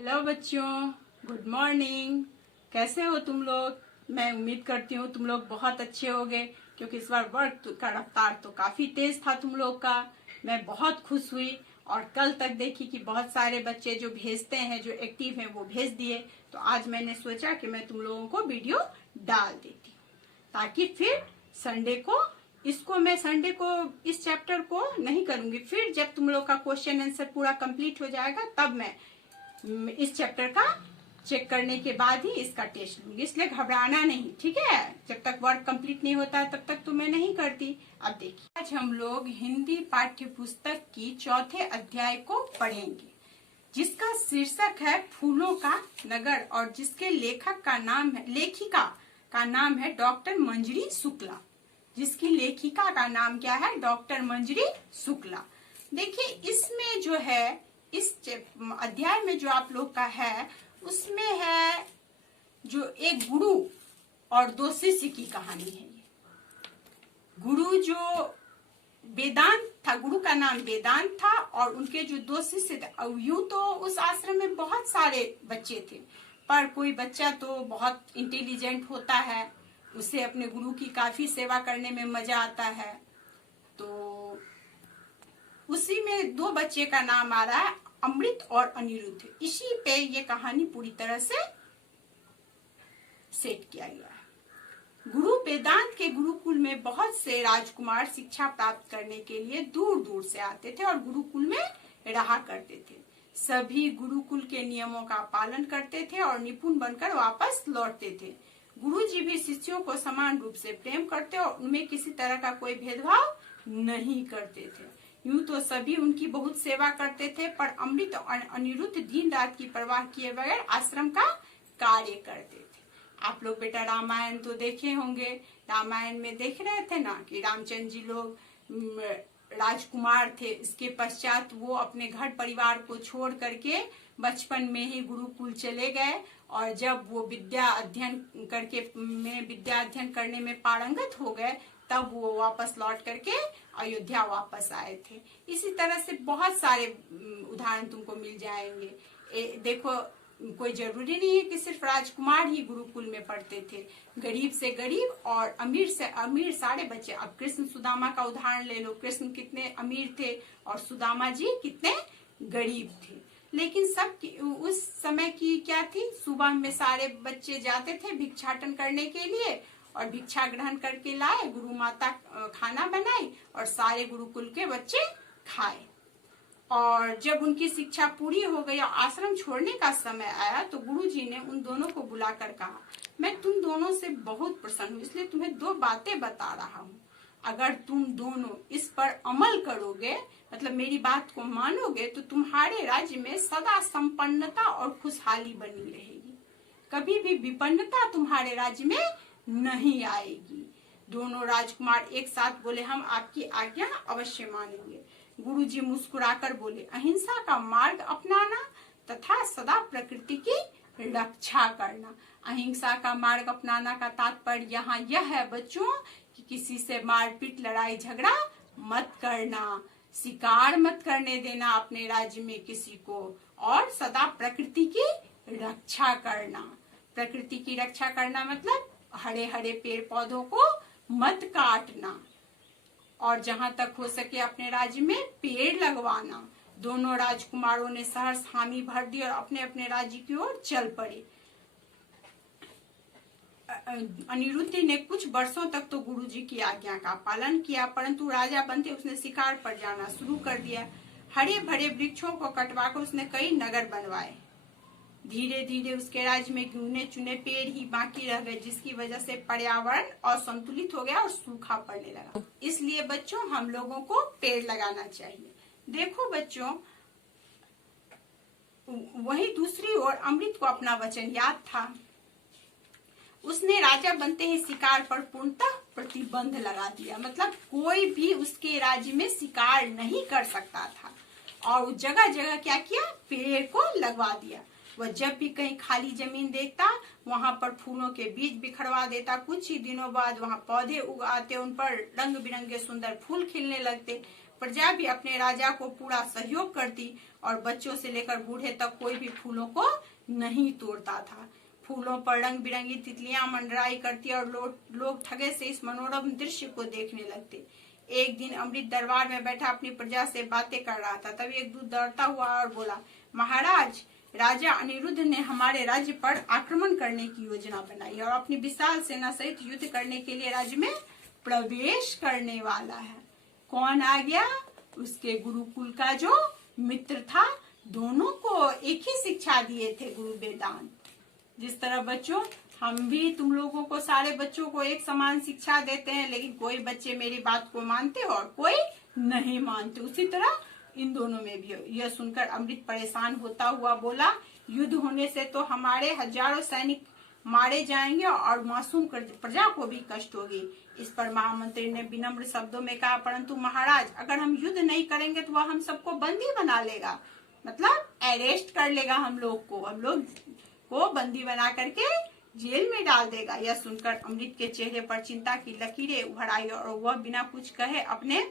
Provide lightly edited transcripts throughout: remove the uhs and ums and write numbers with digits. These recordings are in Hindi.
हेलो बच्चों, गुड मॉर्निंग। कैसे हो तुम लोग? मैं उम्मीद करती हूँ तुम लोग बहुत अच्छे होगे, क्योंकि इस बार वर्क का रफ्तार तो काफी तेज था तुम लोग का। मैं बहुत खुश हुई और कल तक देखी कि बहुत सारे बच्चे जो भेजते हैं, जो एक्टिव हैं, वो भेज दिए। तो आज मैंने सोचा कि मैं तुम लोगों को वीडियो डाल देती हूँ, ताकि फिर संडे को मैं संडे को इस चैप्टर को नहीं करूंगी। फिर जब तुम लोग का क्वेश्चन आंसर पूरा कंप्लीट हो जाएगा तब मैं इस चैप्टर का चेक करने के बाद ही इसका टेस्ट लूंगी। इसलिए घबराना नहीं, ठीक है? जब तक वर्क कंप्लीट नहीं होता तब तक तो मैं नहीं करती। अब देखिए, आज हम लोग हिंदी पाठ्य पुस्तक की चौथे अध्याय को पढ़ेंगे, जिसका शीर्षक है फूलों का नगर, और जिसके लेखिका का नाम है डॉक्टर मंजरी शुक्ला। जिसकी लेखिका का नाम क्या है? डॉक्टर मंजरी शुक्ला। देखिए, इसमें जो है, इस अध्याय में जो आप लोग का है, उसमें है जो एक गुरु और दो शिष्य की कहानी है। ये गुरु जो वेदांत था, गुरु का नाम वेदांत था, और उनके जो दो शिष्य थे। यूं तो उस आश्रम में बहुत सारे बच्चे थे, पर कोई बच्चा तो बहुत इंटेलिजेंट होता है, उसे अपने गुरु की काफी सेवा करने में मजा आता है। तो उसी में दो बच्चे का नाम आ रहा है अमृत और अनिरुद्ध। इसी पे ये कहानी पूरी तरह से सेट किया गया है। गुरु वेदांत के गुरुकुल में बहुत से राजकुमार शिक्षा प्राप्त करने के लिए दूर दूर से आते थे और गुरुकुल में रहा करते थे। सभी गुरुकुल के नियमों का पालन करते थे और निपुण बनकर वापस लौटते थे। गुरुजी भी शिष्यों को समान रूप से प्रेम करते और उनमें किसी तरह का कोई भेदभाव नहीं करते थे। यूं तो सभी उनकी बहुत सेवा करते थे, पर अमृत और अनिरुद्ध दिन रात की परवाह किए बगैर आश्रम का कार्य करते थे। आप लोग बेटा रामायण तो देखे होंगे। रामायण में देख रहे थे ना कि रामचंद्र जी लोग राजकुमार थे। इसके पश्चात वो अपने घर परिवार को छोड़ करके बचपन में ही गुरुकुल चले गए, और जब वो विद्या अध्ययन करने में पारंगत हो गए, तब वो वापस लौट करके अयोध्या वापस आए थे। इसी तरह से बहुत सारे उदाहरण तुमको मिल जाएंगे। देखो, कोई जरूरी नहीं है कि सिर्फ राजकुमार ही गुरुकुल में पढ़ते थे। गरीब से गरीब और अमीर से अमीर सारे बच्चे। अब कृष्ण सुदामा का उदाहरण ले लो। कृष्ण कितने अमीर थे और सुदामा जी कितने गरीब थे। लेकिन सब उस समय की क्या थी, सुबह में सारे बच्चे जाते थे भिक्षाटन करने के लिए, और भिक्षा ग्रहण करके लाए, गुरु माता खाना बनाई और सारे गुरुकुल के बच्चे खाए। और जब उनकी शिक्षा पूरी हो गई और आश्रम छोड़ने का समय आया, तो गुरुजी ने उन दोनों को बुलाकर कहा, मैं तुम दोनों से बहुत प्रसन्न हूँ, इसलिए तुम्हें दो बातें बता रहा हूँ। अगर तुम दोनों इस पर अमल करोगे, मतलब मेरी बात को मानोगे, तो तुम्हारे राज्य में सदा संपन्नता और खुशहाली बनी रहेगी। कभी भी विपन्नता तुम्हारे राज्य में नहीं आएगी। दोनों राजकुमार एक साथ बोले, हम आपकी आज्ञा अवश्य मानेंगे। गुरुजी मुस्कुराकर बोले, अहिंसा का मार्ग अपनाना तथा सदा प्रकृति की रक्षा करना। अहिंसा का मार्ग अपनाना का तात्पर्य यहाँ यह है बच्चों कि किसी से मारपीट, लड़ाई झगड़ा मत करना, शिकार मत करने देना अपने राज्य में किसी को, और सदा प्रकृति की रक्षा करना। प्रकृति की रक्षा करना मतलब हरे हरे पेड़ पौधों को मत काटना, और जहां तक हो सके अपने राज्य में पेड़ लगवाना। दोनों राजकुमारों ने सहर्ष हामी भर दी और अपने अपने राज्य की ओर चल पड़े। अनिरुद्ध ने कुछ वर्षों तक तो गुरुजी की आज्ञा का पालन किया, परंतु राजा बनते उसने शिकार पर जाना शुरू कर दिया। हरे भरे वृक्षों को कटवाकर उसने कई नगर बनवाए। धीरे धीरे उसके राज्य में गिने चुने पेड़ ही बाकी रह गए, जिसकी वजह से पर्यावरण असंतुलित हो गया और सूखा पड़ने लगा। इसलिए बच्चों, हम लोगों को पेड़ लगाना चाहिए। देखो बच्चों, वही दूसरी ओर अमृत को अपना वचन याद था। उसने राजा बनते ही शिकार पर पूर्णतः प्रतिबंध लगा दिया, मतलब कोई भी उसके राज्य में शिकार नहीं कर सकता था, और जगह जगह क्या किया, पेड़ को लगवा दिया। वह जब भी कहीं खाली जमीन देखता, वहां पर फूलों के बीज बिखरवा देता। कुछ ही दिनों बाद वहां पौधे उगाते, उन पर रंग बिरंगे सुंदर फूल खिलने लगते। प्रजा भी अपने राजा को पूरा सहयोग करती और बच्चों से लेकर बूढ़े तक कोई भी फूलों को नहीं तोड़ता था। फूलों पर रंग बिरंगी तितलियां मंडराई करती और लोग ठगे से इस मनोरम दृश्य को देखने लगते। एक दिन अमृत दरबार में बैठा अपनी प्रजा से बातें कर रहा था। तभी एक दूत दौड़ता हुआ और बोला, महाराज, राजा अनिरुद्ध ने हमारे राज्य पर आक्रमण करने की योजना बनाई और अपनी विशाल सेना सहित युद्ध करने के लिए राज्य में प्रवेश करने वाला है। कौन आ गया? उसके गुरुकुल का जो मित्र था। दोनों को एक ही शिक्षा दिए थे, गुरु वेदांत। जिस तरह बच्चों, हम भी तुम लोगों को, सारे बच्चों को एक समान शिक्षा देते हैं, लेकिन कोई बच्चे मेरी बात को मानते और कोई नहीं मानते। उसी तरह इन दोनों में भी। यह सुनकर अमृत परेशान होता हुआ बोला, युद्ध होने से तो हमारे हजारों सैनिक मारे जाएंगे और मासूम प्रजा को भी कष्ट होगी। इस पर महामंत्री ने विनम्र शब्दों में कहा, परंतु महाराज, अगर हम युद्ध नहीं करेंगे तो वह हम सबको बंदी बना लेगा, मतलब अरेस्ट कर लेगा हम लोग को बंदी बना करके जेल में डाल देगा। यह सुनकर अमृत के चेहरे पर चिंता की लकीरें उभर आई और वह बिना कुछ कहे अपने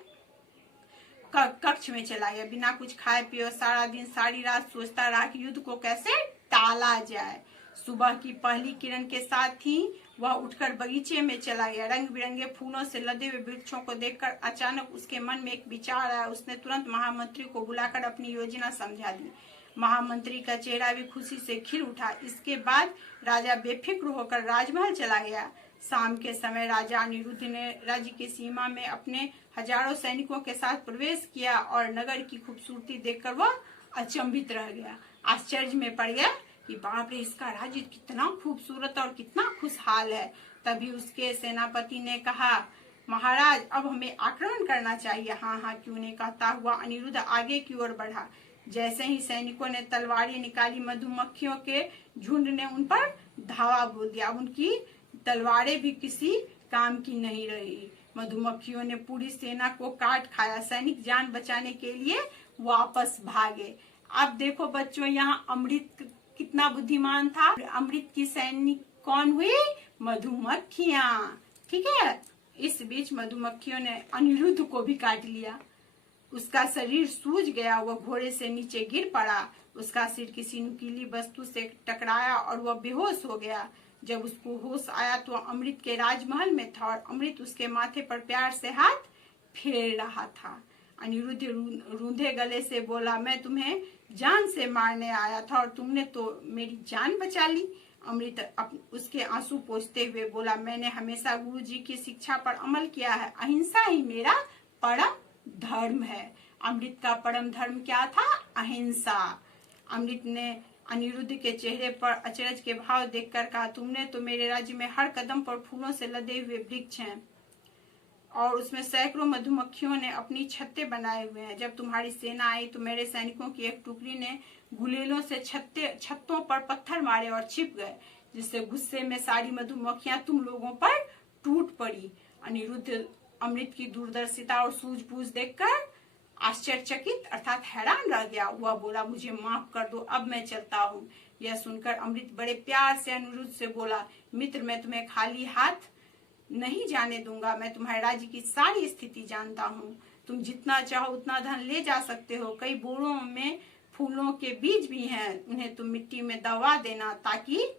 कक्ष में चला गया। बिना कुछ खाए पिए सारा दिन सारी रात सोचता रहा कि युद्ध को कैसे टाला जाए। सुबह की पहली किरण के साथ ही वह उठकर बगीचे में चला गया। रंग बिरंगे फूलों से लदे हुए वृक्षों को देखकर अचानक उसके मन में एक विचार आया। उसने तुरंत महामंत्री को बुलाकर अपनी योजना समझा दी। महामंत्री का चेहरा भी खुशी से खिल उठा। इसके बाद राजा बेफिक्र होकर राजमहल चला गया। शाम के समय राजा अनिरुद्ध ने राज्य की सीमा में अपने हजारों सैनिकों के साथ प्रवेश किया और नगर की खूबसूरती देखकर वह अचंभित रह गया। आश्चर्य में पड़ गया कि बाप रे, इसका राज्य कितना खूबसूरत और कितना खुशहाल है। तभी उसके सेनापति ने कहा, महाराज, अब हमें आक्रमण करना चाहिए। हाँ हाँ, क्यों नहीं, कहता हुआ अनिरुद्ध आगे की ओर बढ़ा। जैसे ही सैनिकों ने तलवारें निकाली, मधुमक्खियों के झुंड ने उन पर धावा बोल दिया। उनकी तलवारें भी किसी काम की नहीं रही। मधुमक्खियों ने पूरी सेना को काट खाया। सैनिक जान बचाने के लिए वापस भागे। अब देखो बच्चों, यहाँ अमृत कितना बुद्धिमान था। अमृत की सैनिक कौन हुई? मधुमक्खियां। ठीक है। इस बीच मधुमक्खियों ने अनिरुद्ध को भी काट लिया। उसका शरीर सूज गया। वह घोड़े से नीचे गिर पड़ा। उसका सिर किसी नुकीली वस्तु से टकराया और वह बेहोश हो गया। जब उसको होश आया तो अमृत के राजमहल में था और अमृत उसके माथे पर प्यार से हाथ फेर रहा था। अनिरुद्ध रूंधे गले से बोला, मैं तुम्हें जान से मारने आया था और तुमने तो मेरी जान बचा ली। अमृत उसके आंसू पोंछते हुए बोला, मैंने हमेशा गुरुजी की शिक्षा पर अमल किया है। अहिंसा ही मेरा परम धर्म है। अमृत का परम धर्म क्या था? अहिंसा। अमृत ने अनिरुद्ध के चेहरे पर अचरज के भाव देखकर कहा, तुमने तो मेरे राज्य में हर कदम पर फूलों से लदे हुए वृक्ष हैं और उसमें सैकड़ों मधुमक्खियों ने अपनी छत्तें बनाए हुए हैं। जब तुम्हारी सेना आई तो मेरे सैनिकों की एक टुकड़ी ने गुलेलों से छत्तों पर पत्थर मारे और छिप गए, जिससे गुस्से में सारी मधुमक्खियां तुम लोगों पर टूट पड़ी। अनिरुद्ध अमृत की दूरदर्शिता और सूझबूझ देखकर आश्चर्यचकित अर्थात हैरान रह गया। वह बोला, मुझे माफ कर दो, अब मैं चलता हूँ। यह सुनकर अमृत बड़े प्यार से अनिरुद्ध से बोला, मित्र, मैं तुम्हें खाली हाथ नहीं जाने दूंगा। मैं तुम्हारे राज्य की सारी स्थिति जानता हूँ। तुम जितना चाहो उतना धन ले जा सकते हो। कई बोरों में फूलों के बीज भी हैं, उन्हें तुम मिट्टी में दबा देना ताकि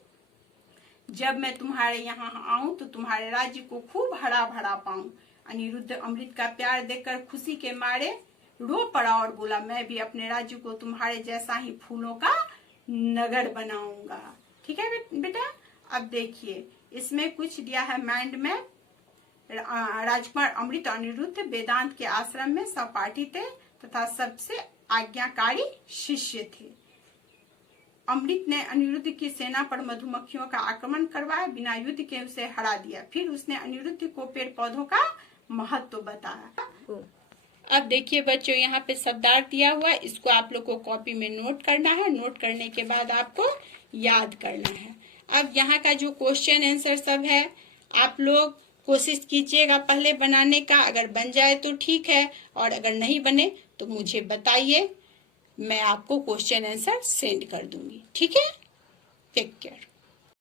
जब मैं तुम्हारे यहाँ आऊं तो तुम्हारे राज्य को खूब हरा भरा पाऊं। अनिरुद्ध अमृत का प्यार देखकर खुशी के मारे रो पड़ा और बोला, मैं भी अपने राज्य को तुम्हारे जैसा ही फूलों का नगर बनाऊंगा। ठीक है बेटा। अब देखिए, इसमें कुछ दिया है माइंड में। राजकुमार अमृत और अनिरुद्ध वेदांत के आश्रम में सहपाठी थे तथा सबसे आज्ञाकारी शिष्य थे। अमृत ने अनिरुद्ध की सेना पर मधुमक्खियों का आक्रमण करवाया, बिना युद्ध के उसे हरा दिया। फिर उसने अनिरुद्ध को पेड़ पौधों का महत्व बताया। अब देखिए बच्चों, यहाँ पे शब्दार्थ दिया हुआ है, इसको आप लोग को कॉपी में नोट करना है। नोट करने के बाद आपको याद करना है। अब यहाँ का जो क्वेश्चन आंसर सब है, आप लोग कोशिश कीजिएगा पहले बनाने का। अगर बन जाए तो ठीक है, और अगर नहीं बने तो मुझे बताइए, मैं आपको क्वेश्चन आंसर सेंड कर दूंगी। ठीक है। Take care.